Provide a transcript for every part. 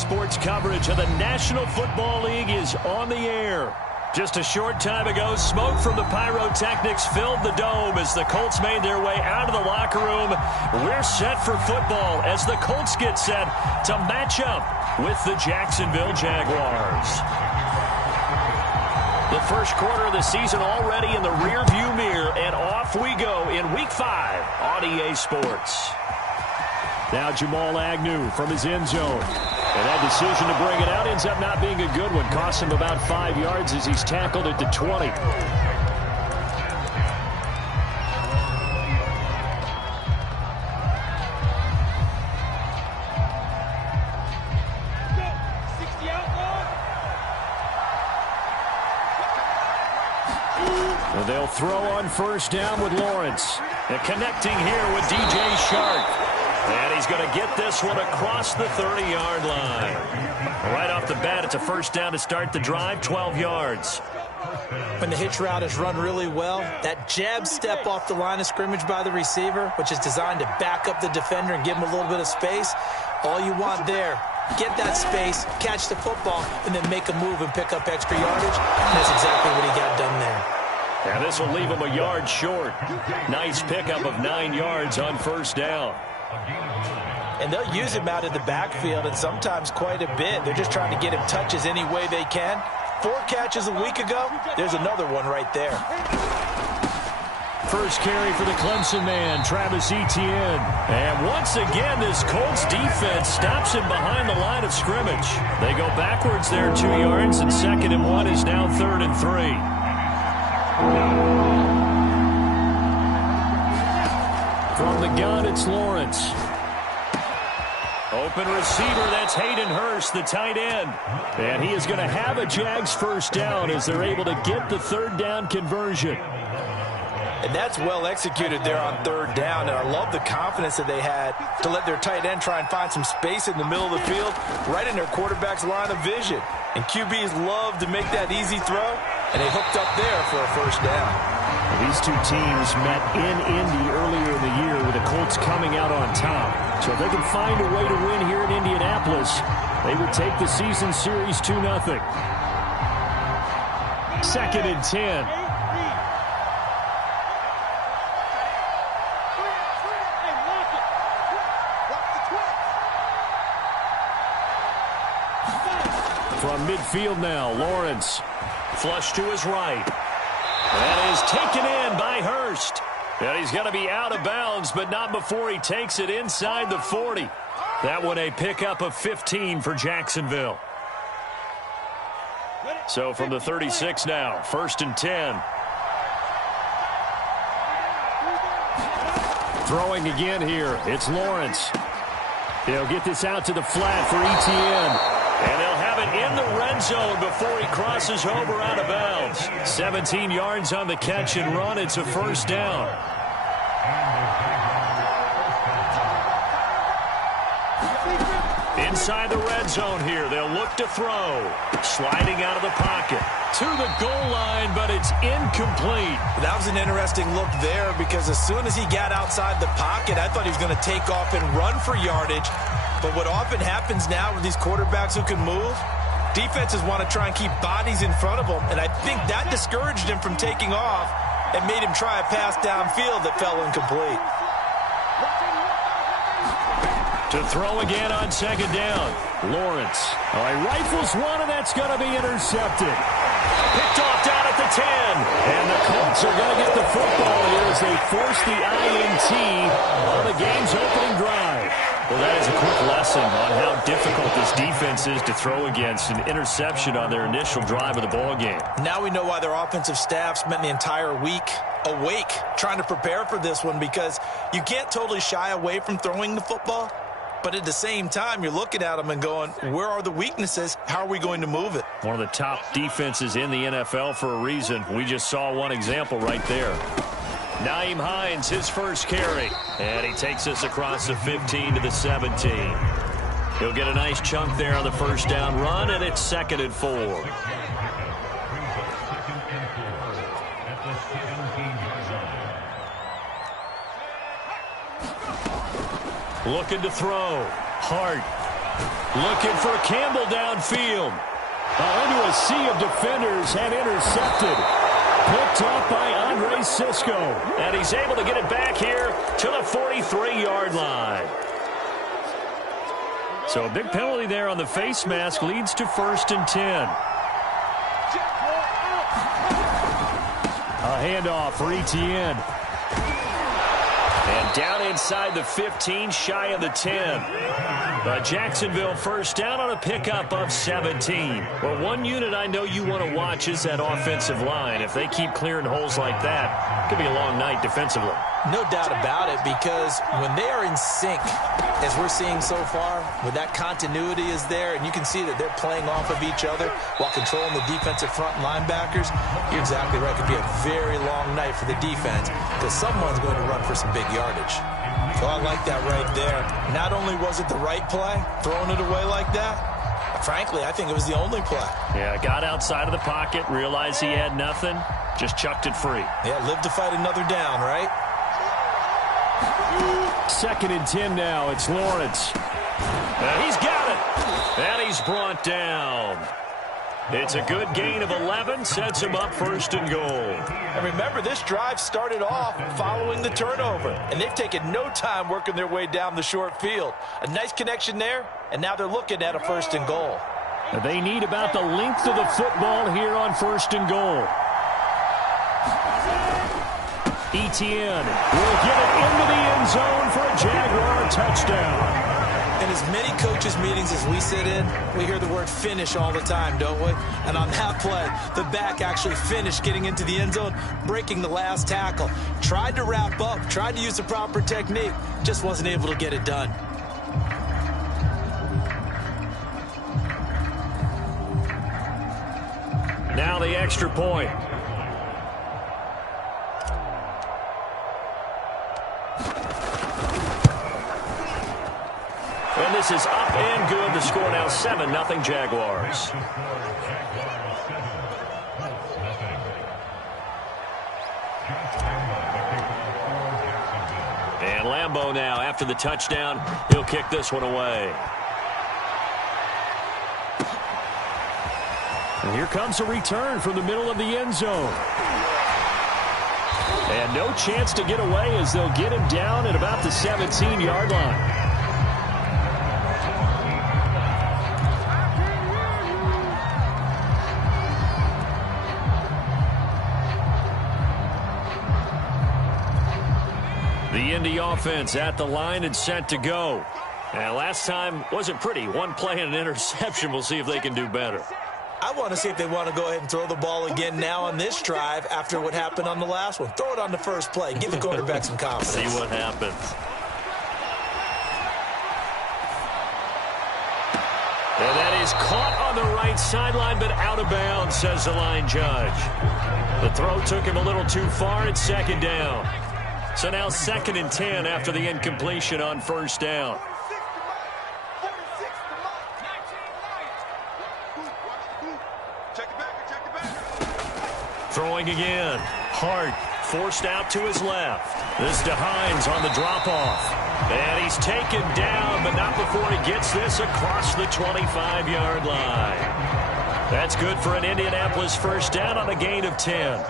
sports coverage of the National Football League is on the air. Just a short time ago, smoke from the pyrotechnics filled the dome as the Colts made their way out of the locker room. We're set for football as the Colts get set to match up with the Jacksonville Jaguars. The first quarter of the season already in the rearview mirror, and off we go in Week 5 on EA Sports. Now Jamal Agnew from his end zone. And that decision to bring it out ends up not being a good one. Cost him about 5 yards as he's tackled it to 20. And they'll throw on first down with Lawrence. And connecting here with DJ Shark. And he's going to get this one across the 30-yard line. Right off the bat, it's a first down to start the drive, 12 yards. When the hitch route is run really well, that jab step off the line of scrimmage by the receiver, which is designed to back up the defender and give him a little bit of space, all you want there, get that space, catch the football, and then make a move and pick up extra yardage. And that's exactly what he got done there. And this will leave him a yard short. Nice pickup of 9 yards on first down. And they'll use him out in the backfield, and sometimes quite a bit. They're just trying to get him touches any way they can. 4 catches a week ago, there's another one right there. First carry for the Clemson man, Travis Etienne. And once again, this Colts defense stops him behind the line of scrimmage. They go backwards there 2 yards, and 2nd and 1 is now 3rd and 3. From the gun, it's Lawrence. Open receiver, that's Hayden Hurst, the tight end. And he is going to have a Jags first down as they're able to get the 3rd down conversion. And that's well executed there on 3rd down. And I love the confidence that they had to let their tight end try and find some space in the middle of the field, right in their quarterback's line of vision. And QBs love to make that easy throw, and they hooked up there for a first down. These two teams met in Indy earlier in the year with the Colts coming out on top. So if they can find a way to win here in Indianapolis, they would take the season series 2-0. 2nd and 10. From midfield now, Lawrence. Flush to his right. That is taken in by Hurst. And he's going to be out of bounds, but not before he takes it inside the 40. That one a pickup of 15 for Jacksonville. So from the 36 now, 1st and 10. Throwing again here, it's Lawrence. He'll get this out to the flat for Etienne. And they'll have it in the red zone before he crosses over out of bounds. 17 yards on the catch and run. It's a first down. Inside the red zone here. They'll look to throw. Sliding out of the pocket to the goal line, but it's incomplete. That was an interesting look there because as soon as he got outside the pocket, I thought he was going to take off and run for yardage. But what often happens now with these quarterbacks who can move, defenses want to try and keep bodies in front of them. And I think that discouraged him from taking off and made him try a pass downfield that fell incomplete. To throw again on 2nd down. Lawrence. All right, rifles one, and that's going to be intercepted. Picked off down at the 10. And the Colts are going to get the football here as they force the INT on the game's opening drive. Well, that is a quick lesson on how difficult this defense is to throw against. An interception on their initial drive of the ball game. Now we know why their offensive staff spent the entire week awake trying to prepare for this one, because you can't totally shy away from throwing the football. But at the same time, you're looking at them and going, where are the weaknesses? How are we going to move it? One of the top defenses in the NFL for a reason. We just saw one example right there. Nyheim Hines, his first carry. And he takes us across the 15 to the 17. He'll get a nice chunk there on the first down run, and it's 2nd and 4. Looking to throw. Hart. Looking for Campbell downfield. Into a sea of defenders and intercepted. Picked off by Andre Sisco. And he's able to get it back here to the 43-yard line. So a big penalty there on the face mask leads to 1st and 10. A handoff for Etienne. And down inside the 15, shy of the 10. Jacksonville first down on a pickup of 17. Well, one unit I know you want to watch is that offensive line. If they keep clearing holes like that, it could be a long night defensively. No doubt about it, because when they are in sync, as we're seeing so far, when that continuity is there, and you can see that they're playing off of each other while controlling the defensive front linebackers, you're exactly right. It could be a very long night for the defense, because someone's going to run for some big yardage. So I like that right there. Not only was it the right play, throwing it away like that, frankly, I think it was the only play. Yeah, got outside of the pocket, realized he had nothing, just chucked it free. Yeah, live to fight another down, right? 2nd and 10 now. It's Lawrence. He's got it. And he's brought down. It's a good gain of 11. Sets him up 1st and goal. And remember, this drive started off following the turnover. And they've taken no time working their way down the short field. A nice connection there. And now they're looking at a 1st and goal. They need about the length of the football here on 1st and goal. Etienne will get it into the end zone for a Jaguar touchdown. In as many coaches' meetings as we sit in, we hear the word finish all the time, don't we? And on that play, the back actually finished getting into the end zone, breaking the last tackle. Tried to wrap up, tried to use the proper technique, just wasn't able to get it done. Now the extra point. And this is up and good. The score now 7-0 Jaguars. And Lambeau now, after the touchdown, he'll kick this one away. And here comes a return from the middle of the end zone. And no chance to get away as they'll get him down at about the 17-yard line. The Indy offense at the line and set to go. And last time wasn't pretty. One play and an interception. We'll see if they can do better. I want to see if they want to go ahead and throw the ball again now on this drive after what happened on the last one. Throw it on the first play. Give the quarterback some confidence. See what happens. And that is caught on the right sideline, but out of bounds, says the line judge. The throw took him a little too far. It's 2nd down. So now 2nd and 10 after the incompletion on 1st down. Throwing again. Hart forced out to his left. This to Hines on the drop-off. And he's taken down, but not before he gets this across the 25-yard line. That's good for an Indianapolis first down on a gain of 10.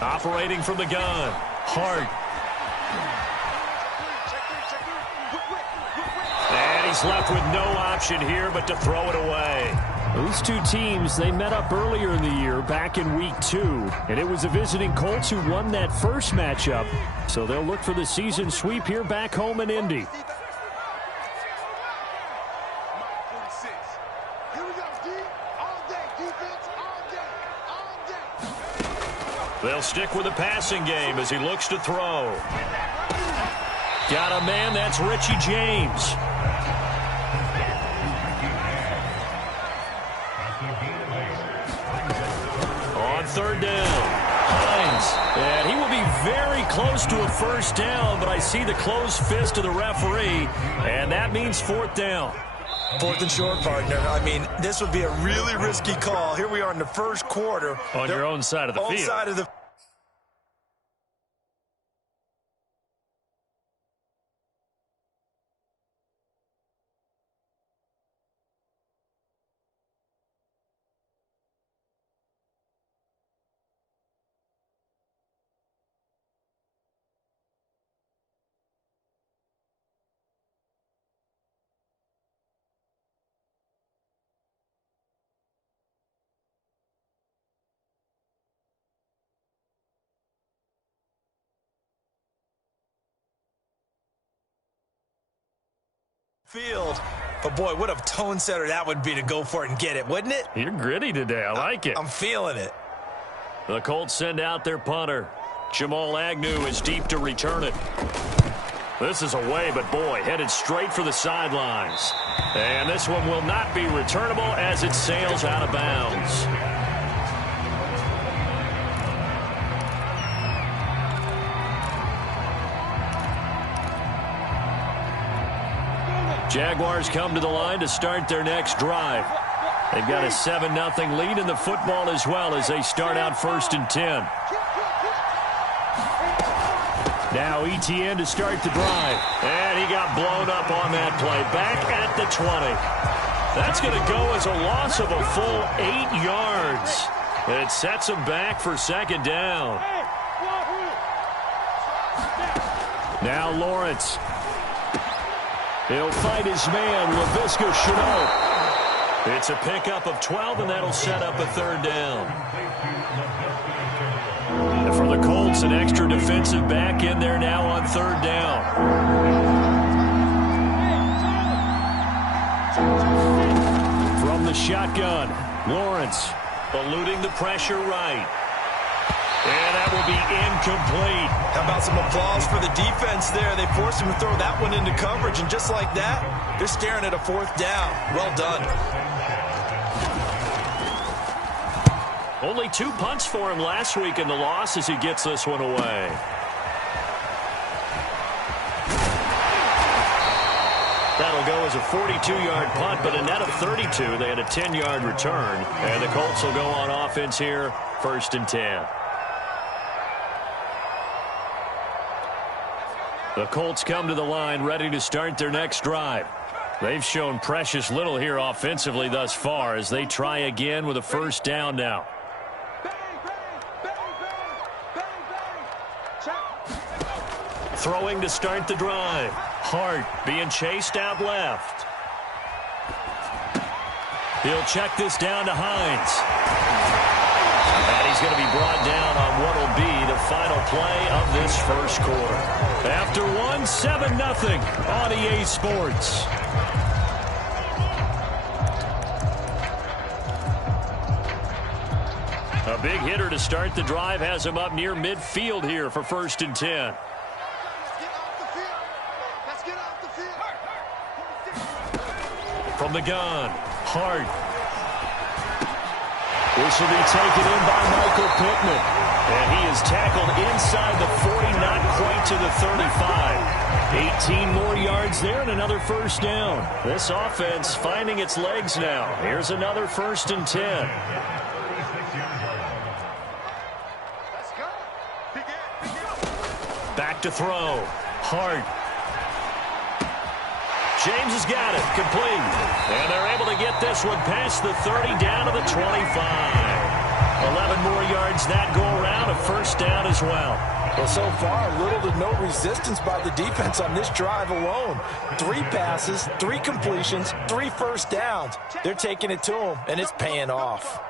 Operating from the gun. Hart. And he's left with no option here but to throw it away. Those two teams, they met up earlier in the year back in week 2. And it was the visiting Colts who won that first matchup. So they'll look for the season sweep here back home in Indy. They'll stick with the passing game as he looks to throw. Got a man, that's Richie James. On 3rd down, Hines. And he will be very close to a first down, but I see the closed fist of the referee, and that means 4th down. 4th and short, partner. I mean, this would be a really risky call. Here we are in the first quarter. On your own side of the field. Side of the field. But, boy, what a tone setter that would be to go for it and get it, wouldn't it? You're gritty today. I like it. I'm feeling it. The Colts send out their punter. Jamal Agnew is deep to return it. This is away, but, boy, headed straight for the sidelines. And this one will not be returnable as it sails out of bounds. Jaguars come to the line to start their next drive. They've got a 7-0 lead in the football as well as they start out 1st and 10. Now ETN to start the drive. And he got blown up on that play. Back at the 20. That's going to go as a loss of a full 8 yards. And it sets him back for 2nd down. Now Lawrence. He'll fight his man, Laviska Shenault. It's a pickup of 12, and that'll set up a 3rd down. And for the Colts, an extra defensive back in there now on 3rd down. From the shotgun, Lawrence eluding the pressure right. And that will be incomplete. How about some applause for the defense there? They forced him to throw that one into coverage, and just like that, they're staring at a 4th down. Well done. Only 2 punts for him last week in the loss as he gets this one away. That'll go as a 42-yard punt, but a net of 32. They had a 10-yard return, and the Colts will go on offense here, 1st and 10. The Colts come to the line ready to start their next drive. They've shown precious little here offensively thus far as they try again with a 1st down now. Throwing to start the drive. Hart being chased out left. He'll check this down to Hines. And he's going to be brought down on what will be the final play of this first quarter. After 7-0 on EA Sports. A big hitter to start the drive has him up near midfield here for 1st and 10. From the gun, Hart. This will be taken in by Michael Pittman. And he is tackled inside the 40, not quite to the 35. 18 more yards there and another 1st down. This offense finding its legs now. Here's another 1st and 10. Back to throw. Hart. James has got it. Complete. And they're able to get this one past the 30 down to the 25. 11 more yards that go around. A 1st down as well. Well, so far, little to no resistance by the defense on this drive alone. 3 passes, 3 completions, 3 1st downs. They're taking it to them, and it's paying off.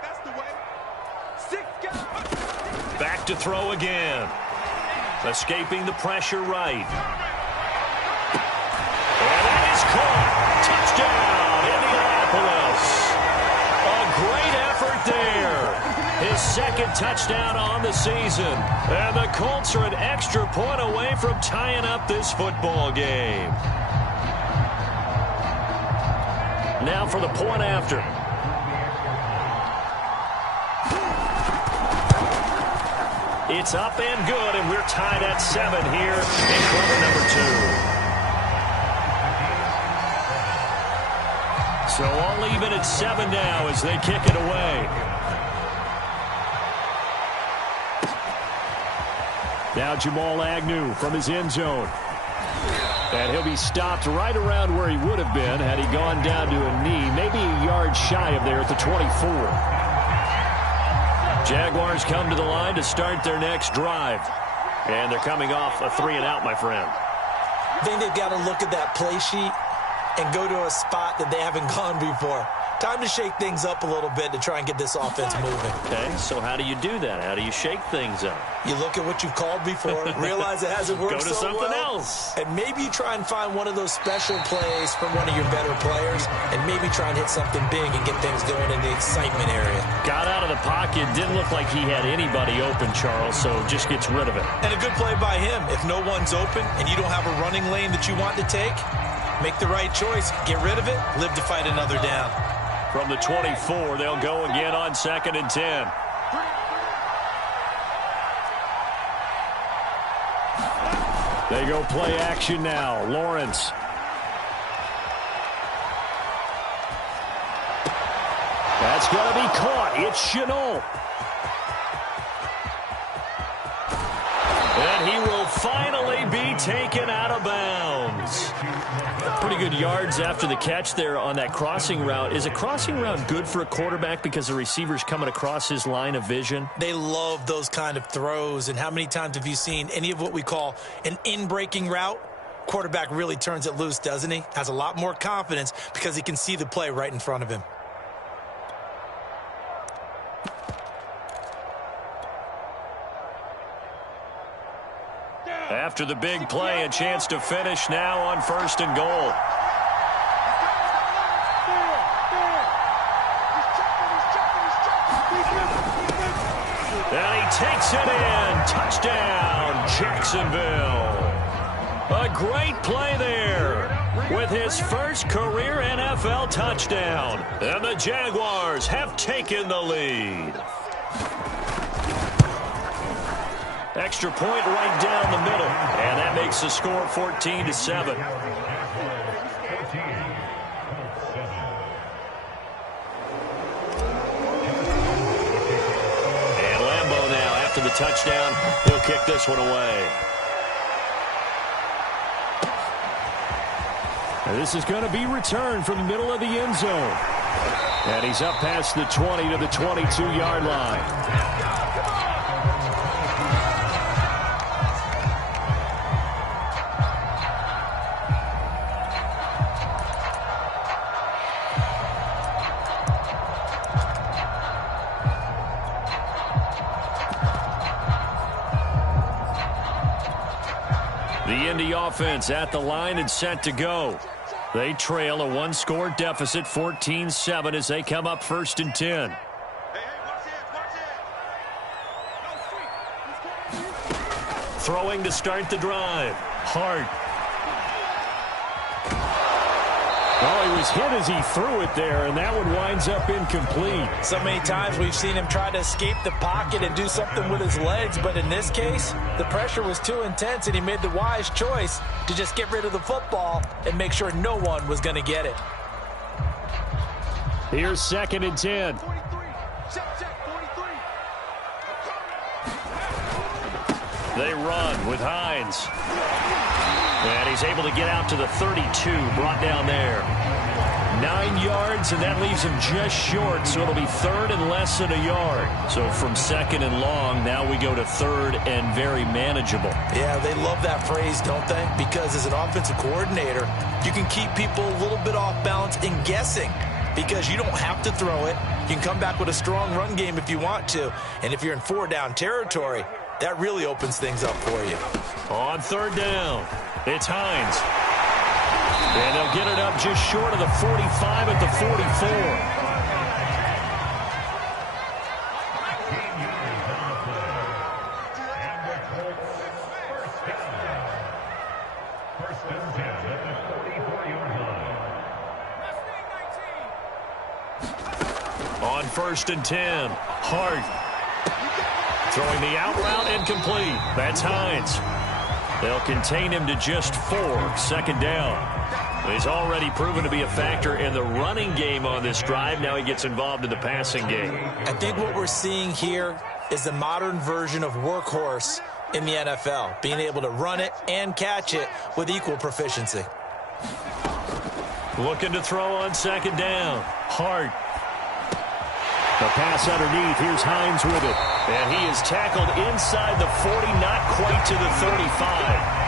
Back to throw again. Escaping the pressure right. And that is caught. Touchdown, Indianapolis. A great effort there. His 2nd touchdown on the season. And the Colts are an extra point away from tying up this football game. Now for the point after. It's up and good, and we're tied at 7 here in quarter number 2. So all even at 7 now as they kick it away. Now Jamal Agnew from his end zone. And he'll be stopped right around where he would have been had he gone down to a knee, maybe a yard shy of there at the 24. Jaguars come to the line to start their next drive. And they're coming off a 3-and-out, my friend. I think they've got to look at that play sheet and go to a spot that they haven't gone before. Time to shake things up a little bit to try and get this offense moving. Okay, so how do you do that? How do you shake things up? You look at what you've called before, realize it hasn't worked so well. Go to something else. And maybe you try and find one of those special plays from one of your better players and maybe try and hit something big and get things going in the excitement area. Got out of the pocket. Didn't look like he had anybody open, Charles, so just gets rid of it. And a good play by him. If no one's open and you don't have a running lane that you want to take, make the right choice. Get rid of it. Live to fight another down. From the 24, they'll go again on 2nd and 10. They go play action now. Lawrence. That's going to be caught. It's Chenault. And he will finally be taken out of bounds. Pretty good yards after the catch there on that crossing route. Is a crossing route good for a quarterback because the receiver's coming across his line of vision? They love those kind of throws. And how many times have you seen any of what we call an in-breaking route? Quarterback really turns it loose, doesn't he? Has a lot more confidence because he can see the play right in front of him. After the big play, a chance to finish now on 1st and goal. And he takes it in. Touchdown, Jacksonville. A great play there with his first career NFL touchdown. And the Jaguars have taken the lead. Extra point right down the middle. And that makes the score 14-7. And Lambeau now, after the touchdown, he'll kick this one away. And this is going to be returned from the middle of the end zone. And he's up past the 20 to the 22-yard line. The Indy offense at the line and set to go. They trail a one-score deficit, 14-7, as they come up 1st and 10. Throwing to start the drive. Hart. Oh, he was hit as he threw it there, and that one winds up incomplete. So many times we've seen him try to escape the pocket and do something with his legs, but in this case, the pressure was too intense, and he made the wise choice to just get rid of the football and make sure no one was going to get it. Here's 2nd and 10. They run with Hines. And he's able to get out to the 32, brought down there. 9 yards, and that leaves him just short, so it'll be 3rd and less than a yard. So from 2nd and long, now we go to 3rd and very manageable. Yeah, they love that phrase, don't they? Because as an offensive coordinator, you can keep people a little bit off balance and guessing because you don't have to throw it. You can come back with a strong run game if you want to. And if you're in 4-down territory, that really opens things up for you. On 3rd down, it's Hines. And they'll get it up just short of the 45 at the 44. On 1st and 10, Hart. Throwing the out route incomplete. That's Hines. They'll contain him to just 4. 2nd down. He's already proven to be a factor in the running game on this drive. Now he gets involved in the passing game. I think what we're seeing here is the modern version of workhorse in the NFL, being able to run it and catch it with equal proficiency. Looking to throw on second down. Hart. The pass underneath. Here's Hines with it. And he is tackled inside the 40, not quite to the 35.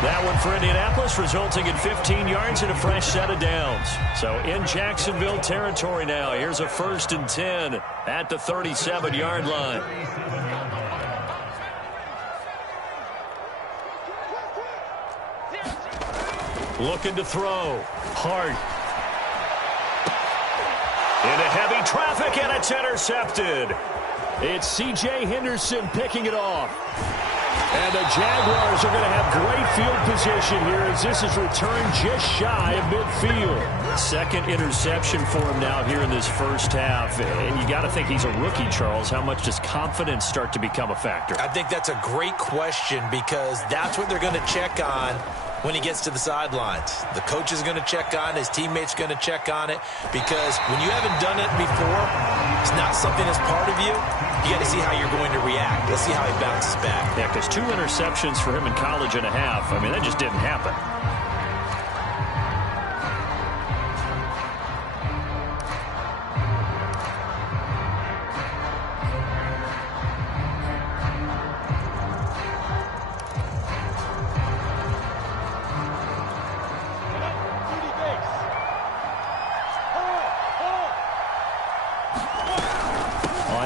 That one for Indianapolis, resulting in 15 yards and a fresh set of downs. So in Jacksonville territory now. Here's a 1st and 10 at the 37-yard line. Looking to throw. Hart. Into heavy traffic, and it's intercepted. It's C.J. Henderson picking it off. And the Jaguars are going to have great field position here as this is returned just shy of midfield. Second interception for him now here in this first half. And you got to think he's a rookie, Charles. How much does confidence start to become a factor? I think that's a great question because that's what they're going to check on when he gets to the sidelines. The coach is going to check on it. His teammates going to check on it because when you haven't done it before, it's not something that's part of you. You got to see how you're going to react. Let's see how he bounces back. Yeah, because 2 interceptions for him in college and a half. I mean, that just didn't happen.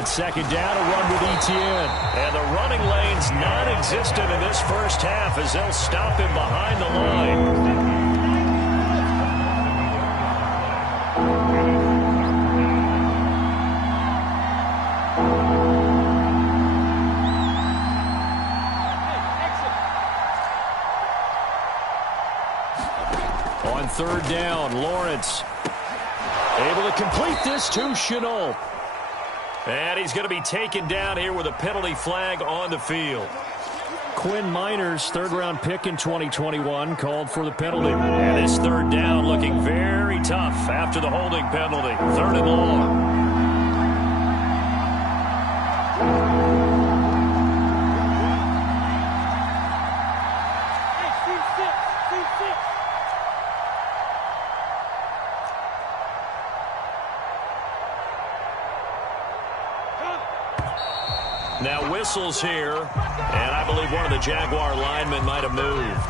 Second down, a run with Etienne. And the running lane's non-existent in this first half as they'll stop him behind the line. On third down, Lawrence able to complete this to Chenault. And he's going to be taken down here with a penalty flag on the field. Quinn Miners, third-round pick in 2021, called for the penalty. And this third down looking very tough after the holding penalty. 3rd and long. Now whistles here, and I believe one of the Jaguar linemen might have moved.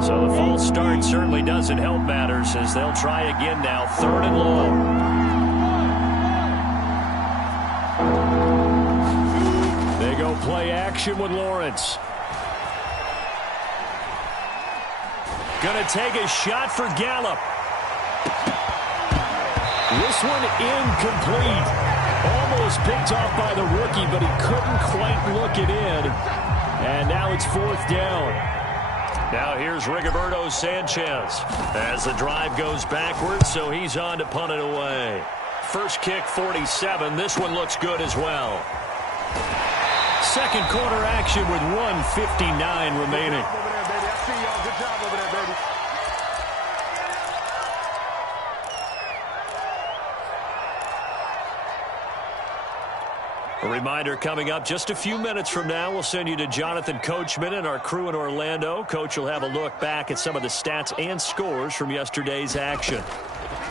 So the false start certainly doesn't help matters as they'll try again now. 3rd and long. They go play action with Lawrence. Gonna take a shot for Gallup. This one incomplete. Almost picked off by the rookie, but he couldn't quite look it in. And now it's 4th down. Now here's Rigoberto Sanchez as the drive goes backwards, so he's on to punt it away. First kick, 47. This one looks good as well. Second quarter action with 1:59 remaining. A reminder coming up just a few minutes from now, we'll send you to Jonathan Coachman and our crew in Orlando. Coach will have a look back at some of the stats and scores from yesterday's action.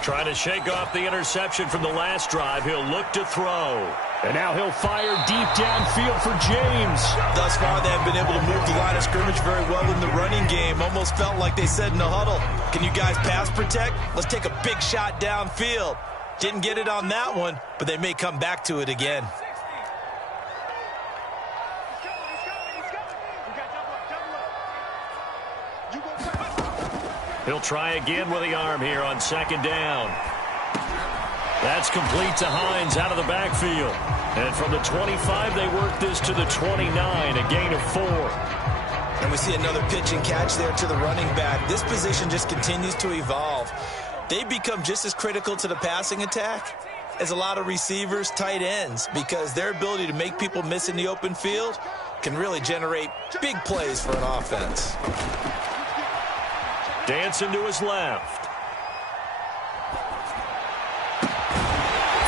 Trying to shake off the interception from the last drive. He'll look to throw. And now he'll fire deep downfield for James. Thus far, they haven't been able to move the line of scrimmage very well in the running game. Almost felt like they said in the huddle, can you guys pass protect? Let's take a big shot downfield. Didn't get it on that one, but they may come back to it again. He'll try again with the arm here on second down. That's complete to Hines out of the backfield. And from the 25, they work this to the 29, a gain of 4. And we see another pitch and catch there to the running back. This position just continues to evolve. They become just as critical to the passing attack as a lot of receivers, tight ends, because their ability to make people miss in the open field can really generate big plays for an offense. Dancing to his left.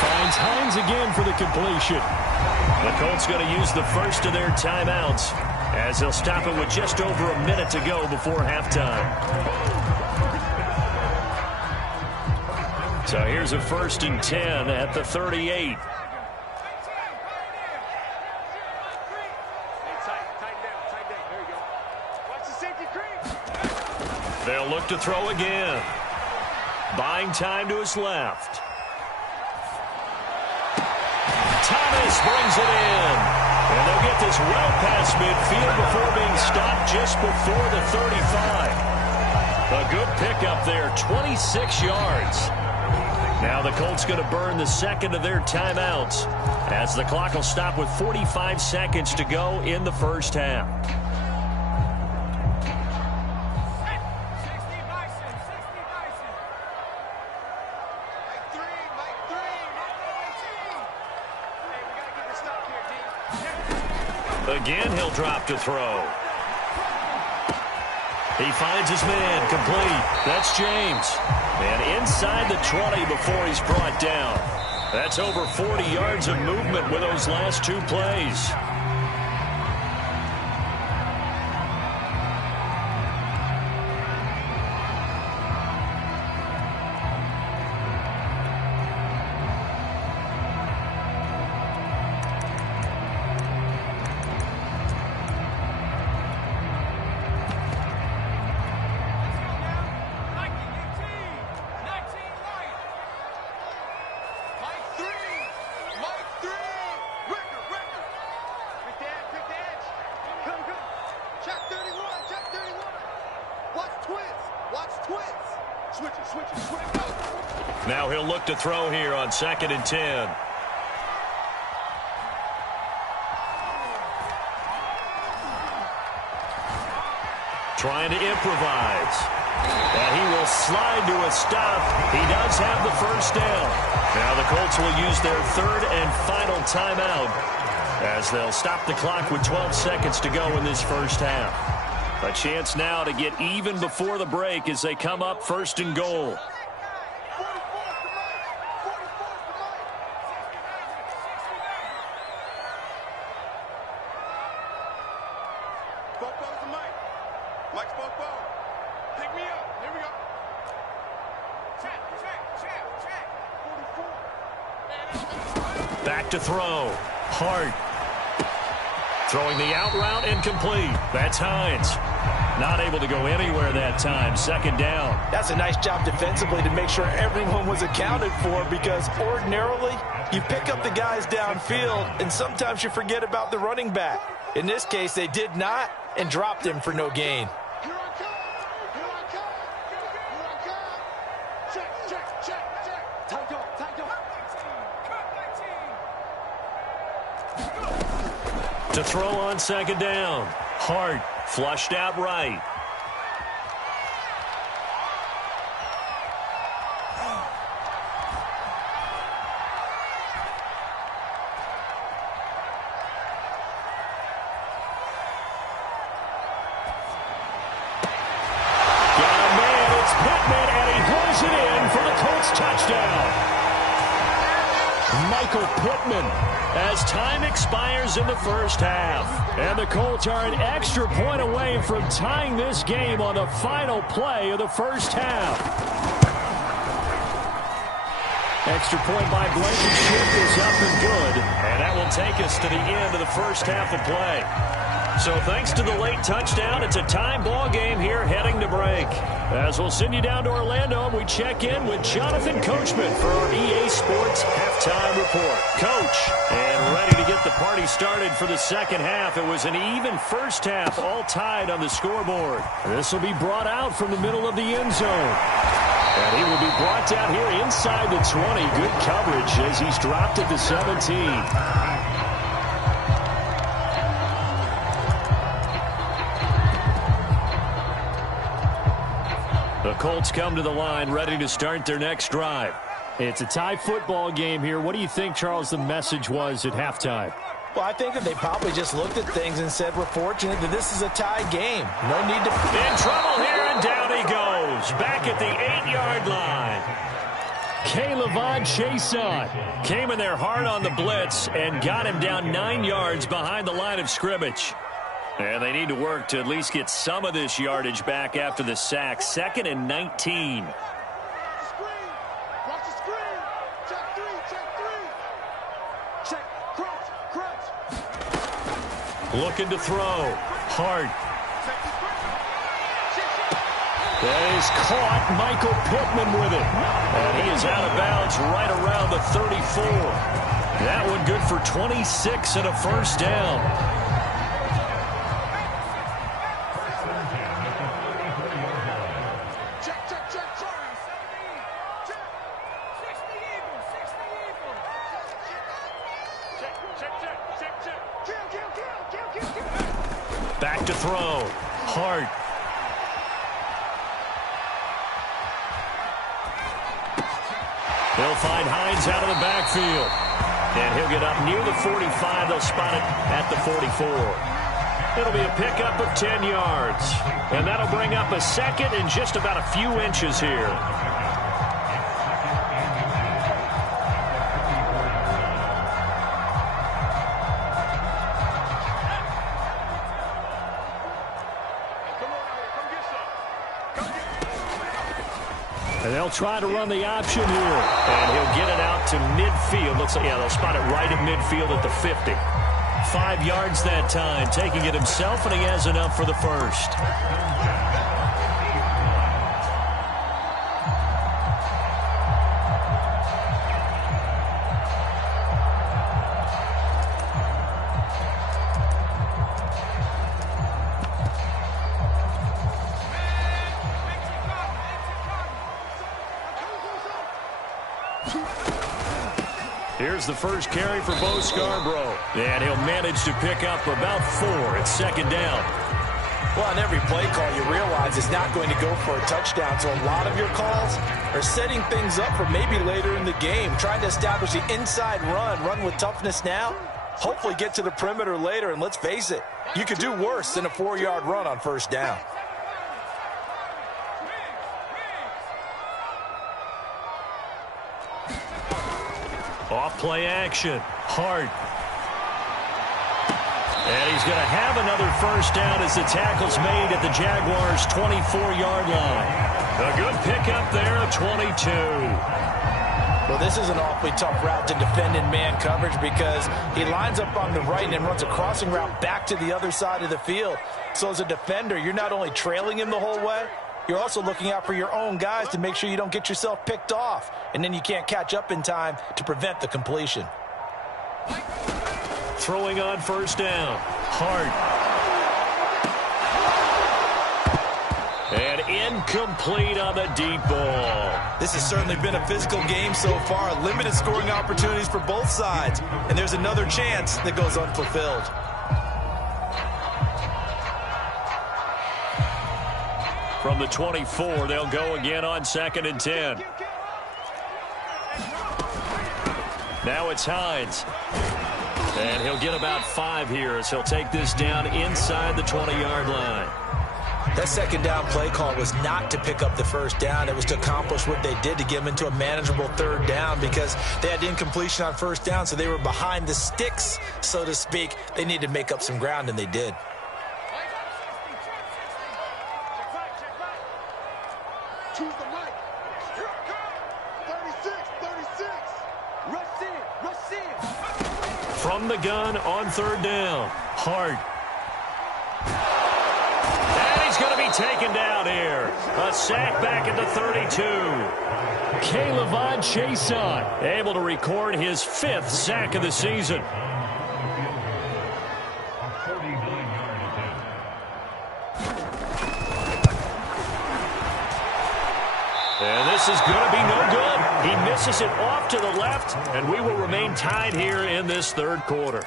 Finds Hines again for the completion. The Colts going to use the first of their timeouts as they'll stop it with just over a minute to go before halftime. So here's a 1st and 10 at the 38. They'll look to throw again. Buying time to his left. Thomas brings it in. And they'll get this well past midfield before being stopped just before the 35. A good pickup there, 26 yards. Now the Colts going to burn the second of their timeouts as the clock will stop with 45 seconds to go in the first half. Again, he'll drop to throw. He finds his man, complete. That's James. And inside the 20 before he's brought down. That's over 40 yards of movement with those last 2 plays. Now he'll look to throw here on 2nd and 10. Trying to improvise. And he will slide to a stop. He does have the first down. Now the Colts will use their 3rd and final timeout as they'll stop the clock with 12 seconds to go in this first half. A chance now to get even before the break as they come up 1st and goal. Back to throw. Hart. Throwing the out route incomplete. That's Hines. Not able to go anywhere that time. 2nd down. That's a nice job defensively to make sure everyone was accounted for, because ordinarily you pick up the guys downfield and sometimes you forget about the running back. In this case, they did not and dropped him for no gain. To throw on 2nd down. Hart flushed out right. Got a man. It's Pittman, and he hauls it in for the Colts touchdown. Michael Pittman, as time expires in the first half. And the Colts are an extra point away from tying this game on the final play of the first half. Extra point by Blankenship is up and good. And that will take us to the end of the first half of play. So thanks to the late touchdown, it's a time ball game here heading to break. As we'll send you down to Orlando, and we check in with Jonathan Coachman for our EA Sports Halftime Report. Coach, and ready to get the party started for the second half. It was an even first half, all tied on the scoreboard. This will be brought out from the middle of the end zone. And he will be brought down here inside the 20. Good coverage as he's dropped at the 17. The Colts come to the line ready to start their next drive. It's a tie football game here. What do you think, Charles, the message was at halftime? Well, I think that they probably just looked at things and said, we're fortunate that this is a tie game. No need to... In trouble here, and down he goes. Back at the 8-yard line. K'Lavon Chaisson came in there hard on the blitz and got him down 9 yards behind the line of scrimmage. And they need to work to at least get some of this yardage back after the sack. 2nd and 19. Looking to throw. Hart. That is caught. Michael Pittman with it. And he is out of bounds right around the 34. That one good for 26 and a first down. Back to throw. Hart. He'll find Hines out of the backfield. And he'll get up near the 45. They'll spot it at the 44. It'll be a pickup of 10 yards. And that'll bring up a 2nd and just about a few inches here. And they'll try to run the option here. And he'll get it out to midfield. Looks like, yeah, they'll spot it right at midfield at the 50. 5 yards that time, taking it himself, and he has enough for the first. Here's the first carry for Bo Scarborough. And he'll manage to pick up about 4. It's 2nd down. Well, on every play call, you realize it's not going to go for a touchdown. So a lot of your calls are setting things up for maybe later in the game, trying to establish the inside run with toughness now, hopefully get to the perimeter later. And let's face it, you could do worse than a 4-yard run on first down. Off play action. Hart. And he's going to have another first down as the tackle's made at the Jaguars' 24-yard line. A good pickup there of 22. Well, this is an awfully tough route to defend in man coverage because he lines up on the right and then runs a crossing route back to the other side of the field. So as a defender, you're not only trailing him the whole way, you're also looking out for your own guys to make sure you don't get yourself picked off. And then you can't catch up in time to prevent the completion. Throwing on first down. Hart. And incomplete on the deep ball. This has certainly been a physical game so far. Limited scoring opportunities for both sides. And there's another chance that goes unfulfilled. From the 24, they'll go again on 2nd and 10. Now it's Hines. And he'll get about 5 here as he'll take this down inside the 20-yard line. That 2nd down play call was not to pick up the first down. It was to accomplish what they did to get them into a manageable 3rd down because they had incompletion on first down, so they were behind the sticks, so to speak. They needed to make up some ground, and they did. From the gun on 3rd down. Hart. And he's going to be taken down here. A sack back at the 32. K'Lavon Chaisson able to record his 5th sack of the season. And this is going to be no good. He misses it off to the left, and we will remain tied here in this third quarter.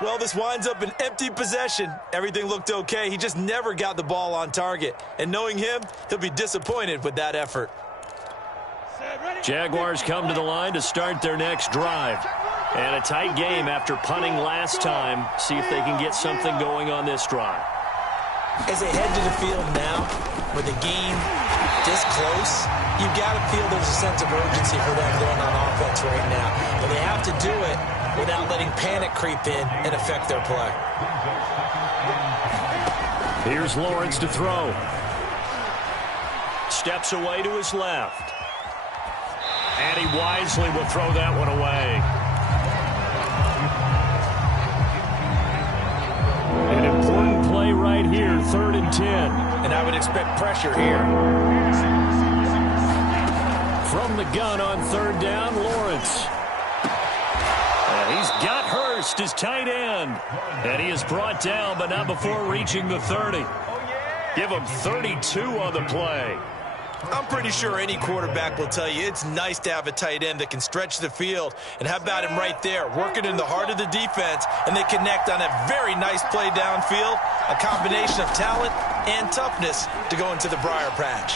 Well, this winds up an empty possession. Everything looked okay. He just never got the ball on target. And knowing him, he'll be disappointed with that effort. Jaguars come to the line to start their next drive. And a tight game after punting last time. See if they can get something going on this drive. As they head to the field now, with the game this close, you've got to feel there's a sense of urgency for them going on offense right now. But they have to do it without letting panic creep in and affect their play. Here's Lawrence to throw. Steps away to his left. And he wisely will throw that one away. An important play right here, 3rd and 10. And I would expect pressure here. From the gun on 3rd down, Lawrence. And he's got Hurst, his tight end. And he is brought down, but not before reaching the 30. Give him 32 on the play. I'm pretty sure any quarterback will tell you it's nice to have a tight end that can stretch the field. And how about him right there, working in the heart of the defense, and they connect on a very nice play downfield, a combination of talent and toughness to go into the briar patch.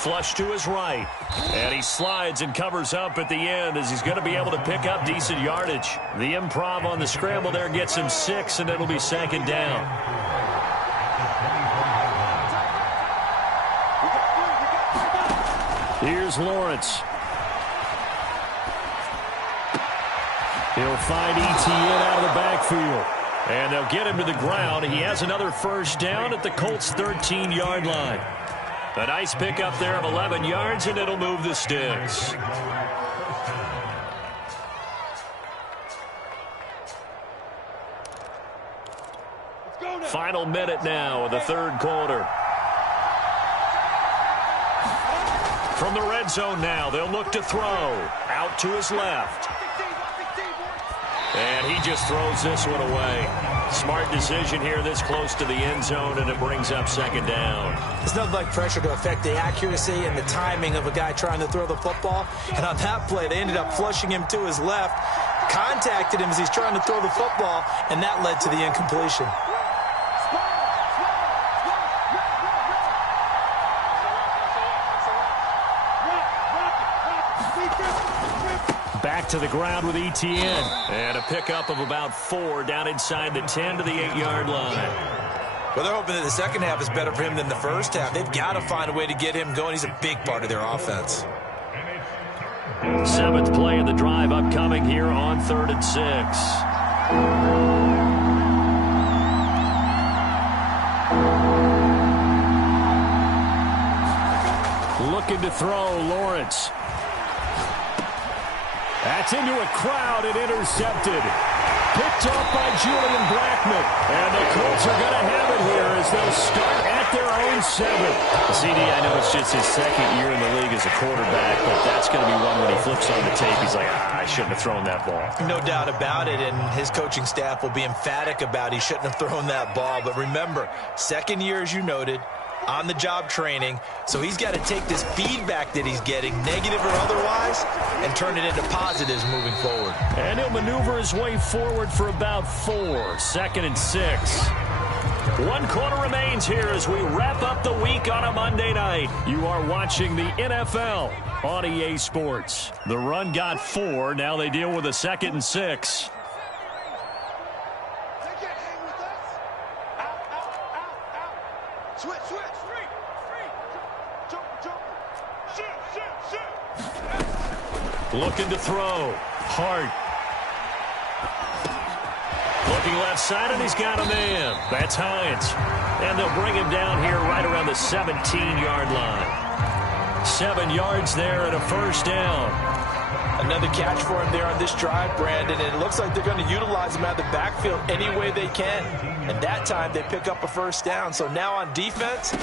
Flush to his right, and he slides and covers up at the end as he's going to be able to pick up decent yardage. The improv on the scramble there gets him 6, and it'll be 2nd down. Here's Lawrence. He'll find Etienne out of the backfield. And they'll get him to the ground. He has another 1st down at the Colts' 13-yard line. A nice pickup there of 11 yards, and it'll move the sticks. Final minute now of the 3rd quarter. From the red zone now, they'll look to throw. Out to his left. And he just throws this one away. Smart decision here this close to the end zone, and it brings up 2nd down. There's nothing like pressure to affect the accuracy and the timing of a guy trying to throw the football. And on that play, they ended up flushing him to his left, contacted him as he's trying to throw the football, and that led to the incompletion. Back to the ground with Etienne. And a pickup of about 4 down inside the 10 to the 8-yard line. Well, they're hoping that the second half is better for him than the first half. They've got to find a way to get him going. He's a big part of their offense. 7th play of the drive upcoming here on 3rd and 6. Looking to throw, Lawrence. That's into a crowd and intercepted. Picked off by Julian Blackman. And the Colts are going to have it here as they'll start at their own 7. CD, I know it's just his 2nd year in the league as a quarterback, but that's going to be one when he flips on the tape. He's like, I shouldn't have thrown that ball. No doubt about it, and his coaching staff will be emphatic about he shouldn't have thrown that ball. But remember, 2nd year, as you noted, on-the-job training, so he's got to take this feedback that he's getting, negative or otherwise, and turn it into positives moving forward. And he'll maneuver his way forward for about 4. 2nd and 6. 1 quarter remains here as we wrap up the week on a Monday night. You are watching the NFL on EA Sports. The run got 4. Now they deal with a 2nd and 6. Looking to throw. Hart. Looking left side, and he's got a man. That's Hines. And they'll bring him down here right around the 17-yard line. 7 yards there and a 1st down. Another catch for him there on this drive, Brandon. And it looks like they're going to utilize him out of the backfield any way they can. And that time they pick up a 1st down. So now on defense,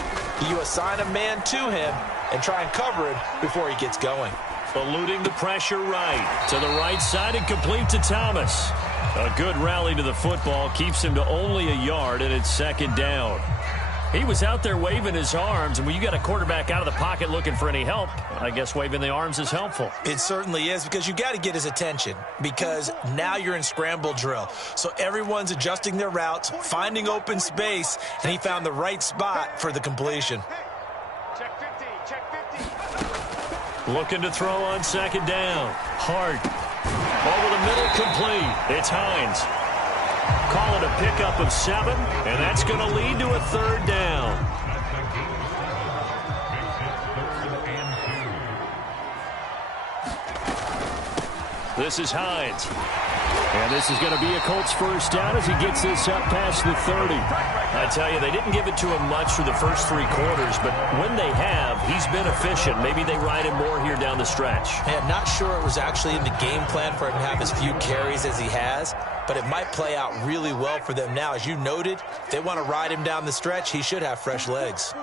you assign a man to him and try and cover him before he gets going. Eluding the pressure right. To the right side and complete to Thomas. A good rally to the football. Keeps him to only a yard, and it's 2nd down. He was out there waving his arms, and when you got a quarterback out of the pocket looking for any help, I guess waving the arms is helpful. It certainly is, because you got to get his attention, because now you're in scramble drill. So everyone's adjusting their routes, finding open space, and he found the right spot for the completion. Looking to throw on second down. Hart. Over the middle, complete. It's Hines. Call it a pickup of 7, and that's going to lead to a third down. This is Hines. And this is going to be a Colts first down as he gets this up past the 30. I tell you, they didn't give it to him much for the first 3 quarters, but when they have, he's been efficient. Maybe they ride him more here down the stretch. Yeah, not sure it was actually in the game plan for him to have as few carries as he has, but it might play out really well for them now. As you noted, if they want to ride him down the stretch, he should have fresh legs.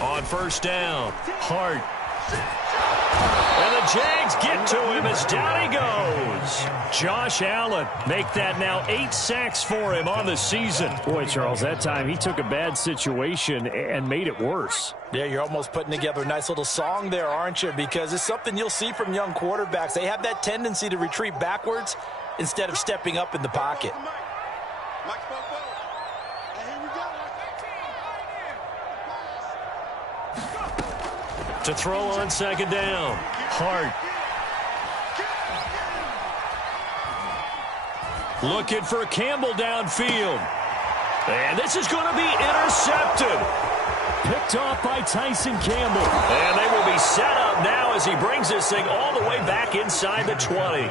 On first down, Hart. And the Jags get to him as down he goes. Josh Allen make that now 8 sacks for him on the season. Boy, Charles, that time he took a bad situation and made it worse. Yeah, you're almost putting together a nice little song there, aren't you? Because it's something you'll see from young quarterbacks. They have that tendency to retreat backwards instead of stepping up in the pocket. To throw on second down, Hart. Looking for Campbell downfield. And this is going to be intercepted. Picked off by Tyson Campbell. And they will be set up now as he brings this thing all the way back inside the 20.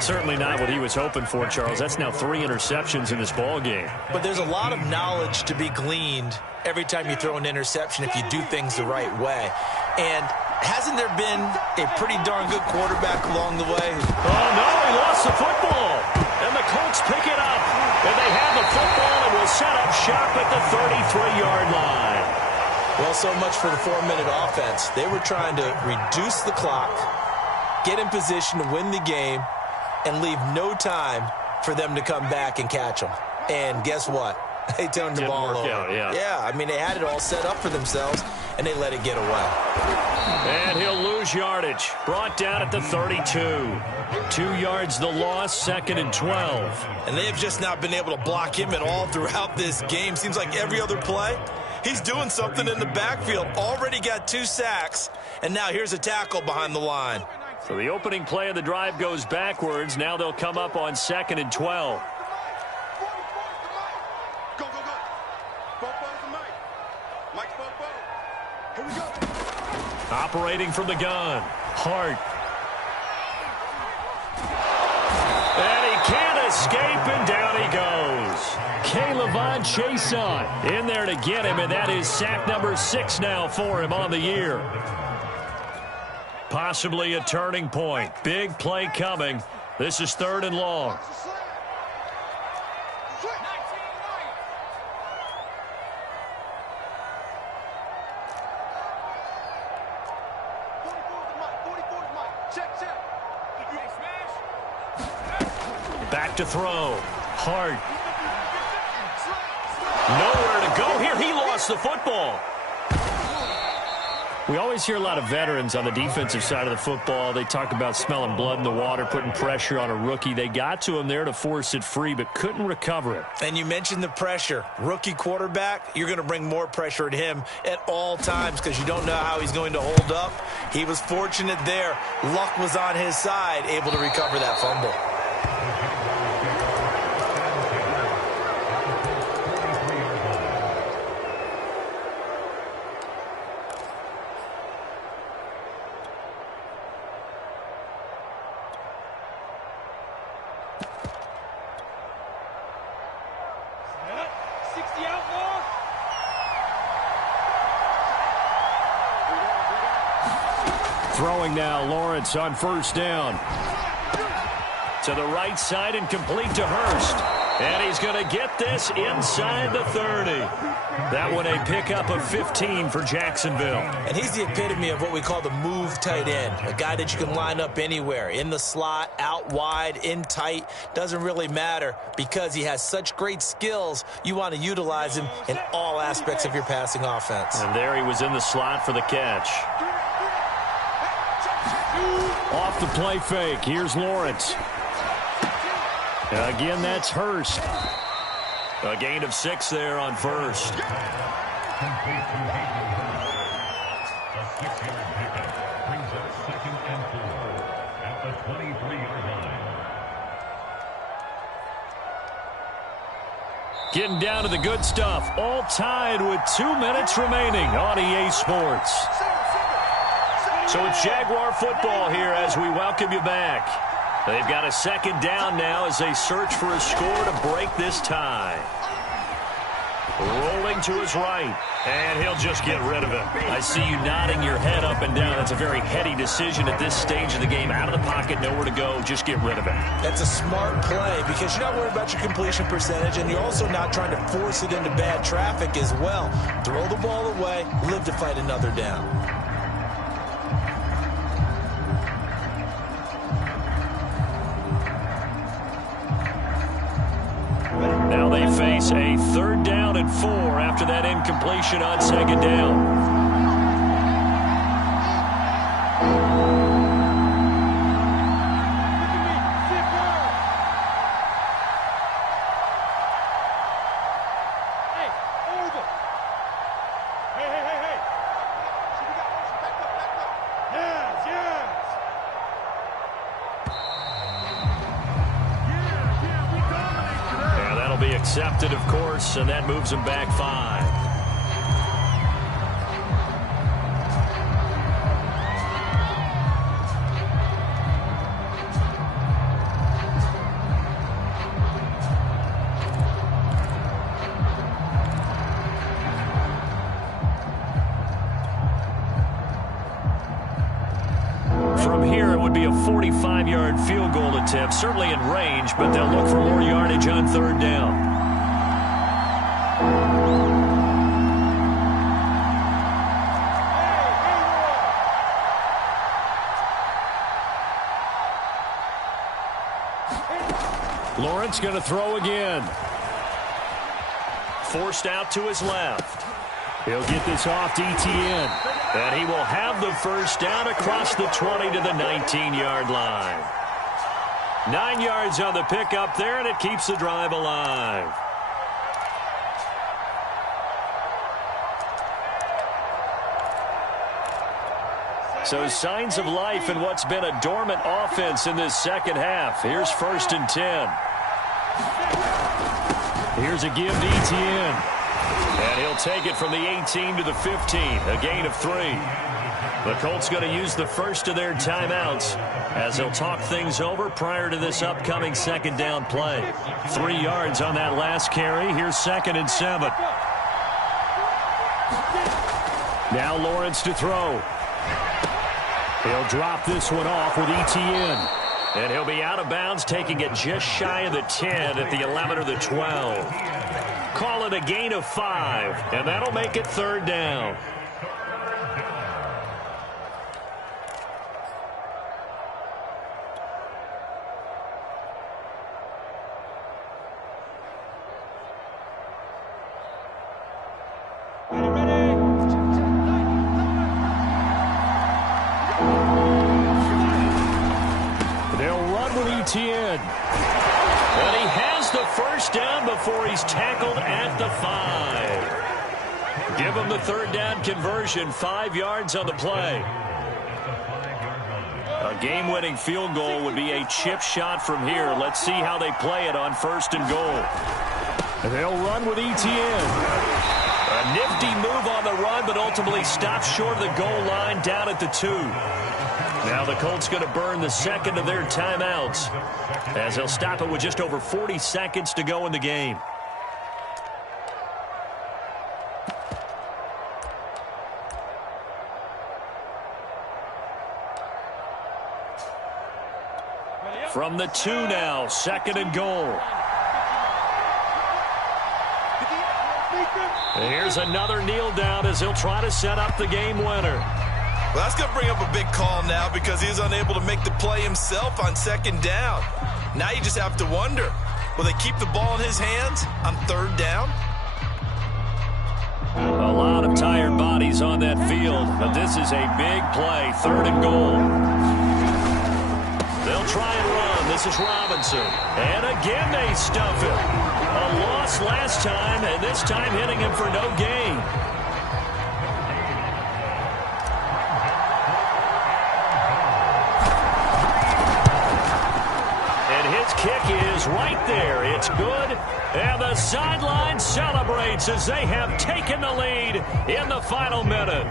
Certainly not what he was hoping for, Charles. That's now 3 interceptions in this ball game. But there's a lot of knowledge to be gleaned every time you throw an interception if you do things the right way. And hasn't there been a pretty darn good quarterback along the way? Oh, no, he lost the football. And the Colts pick it up. And they have the football and will set up shop at the 33-yard line. Well, so much for the 4-minute offense. They were trying to reduce the clock, get in position to win the game, and leave no time for them to come back and catch them. And guess what? They turned the ball over. Yeah, I mean, they had it all set up for themselves, and they let it get away. And he'll lose yardage. Brought down at the 32. 2 yards the loss, 2nd and 12. And they have just not been able to block him at all throughout this game. Seems like every other play, he's doing something in the backfield. Already got 2 sacks, and now here's a tackle behind the line. So the opening play of the drive goes backwards. Now they'll come up on 2nd and 12. Operating from the gun, Hart. And he can't escape, and down he goes. K'Lavon Chaisson in there to get him, and that is sack number 6 now for him on the year. Possibly a turning point. Big play coming. This is 3rd and long. Back to throw. Hart. Nowhere to go here. He lost the football. We always hear a lot of veterans on the defensive side of the football. They talk about smelling blood in the water, putting pressure on a rookie. They got to him there to force it free, but couldn't recover it. And you mentioned the pressure. Rookie quarterback, you're going to bring more pressure at him at all times because you don't know how he's going to hold up. He was fortunate there. Luck was on his side, able to recover that fumble. Throwing now, Lawrence on first down. To the right side and complete to Hurst. And he's going to get this inside the 30. That one a pickup of 15 for Jacksonville. And he's the epitome of what we call the move tight end. A guy that you can line up anywhere. In the slot, out wide, in tight. Doesn't really matter because he has such great skills. You want to utilize him in all aspects of your passing offense. And there he was in the slot for the catch. Off the play fake. Here's Lawrence. Again, that's Hurst. A gain of 6 there on first. Getting down to the good stuff. All tied with 2 minutes remaining on EA Sports. So it's Jaguar football here as we welcome you back. They've got a second down now as they search for a score to break this tie. Rolling to his right, and he'll just get rid of it. I see you nodding your head up and down. That's a very heady decision at this stage of the game. Out of the pocket, nowhere to go, just get rid of it. That's a smart play because you're not worried about your completion percentage, and you're also not trying to force it into bad traffic as well. Throw the ball away, live to fight another down. Now they face a 3rd down and 4 after that incompletion on 2nd down. Accepted, of course, and that moves him back 5. From here, it would be a 45-yard field goal attempt, certainly in range, but they'll look for more yardage on 3rd down. Lawrence going to throw again. Forced out to his left. He'll get this off to Etienne. And he will have the first down across the 20 to the 19-yard line. 9 yards on the pickup there, and it keeps the drive alive. So signs of life in what's been a dormant offense in this second half. Here's 1st and 10. Here's a give to Etienne. And he'll take it from the 18 to the 15. A gain of 3. The Colts going to use the first of their timeouts as they'll talk things over prior to this upcoming 2nd down play. 3 yards on that last carry. Here's 2nd and 7. Now Lawrence to throw. He'll drop this one off with Etienne. And he'll be out of bounds, taking it just shy of the 10 at the 11 or the 12. Call it a gain of 5, and that'll make it 3rd down. Etienne. And he has the first down before he's tackled at the 5. Give him the 3rd down conversion, 5 yards on the play. A game-winning field goal would be a chip shot from here. Let's see how they play it on 1st and goal. And they'll run with Etienne. A nifty move on the run, but ultimately stops short of the goal line down at the 2. Now the Colts going to burn the second of their timeouts as they'll stop it with just over 40 seconds to go in the game. From the 2 now, 2nd and goal. And here's another kneel down as he'll try to set up the game winner. Well, that's going to bring up a big call now because he's unable to make the play himself on second down. Now you just have to wonder, will they keep the ball in his hands on third down? A lot of tired bodies on that field, but this is a big play, 3rd and goal. They'll try and run. This is Robinson. And again they stuff it. A loss last time, and this time hitting him for no gain. Kick is right there. It's good. And the sideline celebrates as they have taken the lead in the final minute.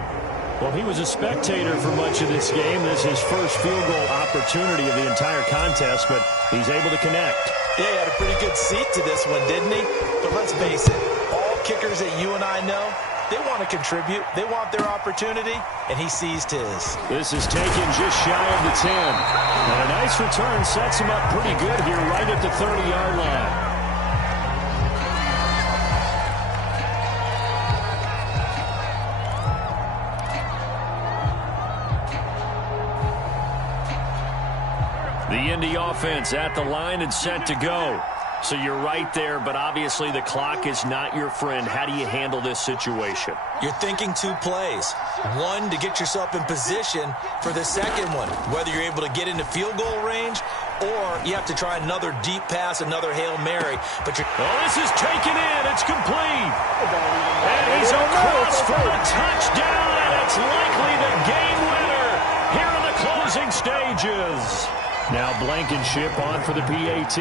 Well, he was a spectator for much of this game. This is his first field goal opportunity of the entire contest, but he's able to connect. Yeah, he had a pretty good seat to this one, didn't he? But let's face it, all kickers that you and I know, they want to contribute. They want their opportunity, and he seized his. This is taken just shy of the 10. And a nice return sets him up pretty good here right at the 30-yard line. The Indy offense at the line and set to go. So you're right there, but obviously the clock is not your friend. How do you handle this situation? You're thinking 2 plays. One, to get yourself in position for the second one, whether you're able to get into field goal range or you have to try another deep pass, another Hail Mary. But this is taken in. It's complete. And he's across for the touchdown, and it's likely the game winner here in the closing stages. Now Blankenship on for the PAT.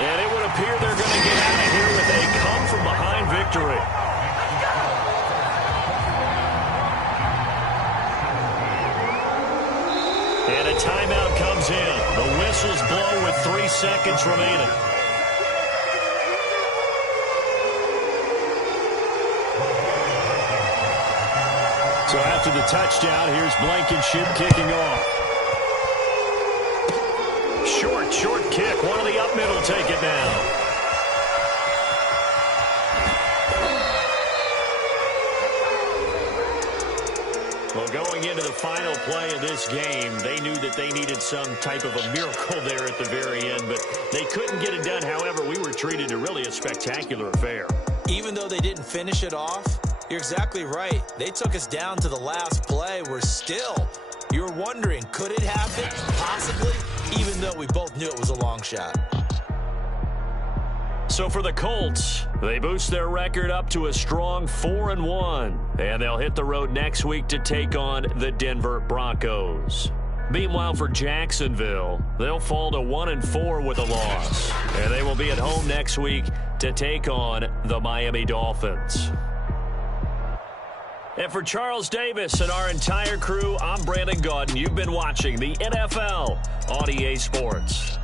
And it would appear they're going to get out of here with a come-from-behind victory. And a timeout comes in. The whistles blow with 3 seconds remaining. So after the touchdown, here's Blankenship kicking off. Short kick. One of the up middle take it now. Well, going into the final play of this game, they knew that they needed some type of a miracle there at the very end, but they couldn't get it done. However, we were treated to really a spectacular affair. Even though they didn't finish it off, you're exactly right. They took us down to the last play. We're still, you were wondering, could it happen? Possibly, even though we both knew it was a long shot. So for the Colts, they boost their record up to a strong 4-1, and they'll hit the road next week to take on the Denver Broncos. Meanwhile, for Jacksonville, they'll fall to 1-4 with a loss, and they will be at home next week to take on the Miami Dolphins. And for Charles Davis and our entire crew, I'm Brandon Gaudin. You've been watching the NFL on EA Sports.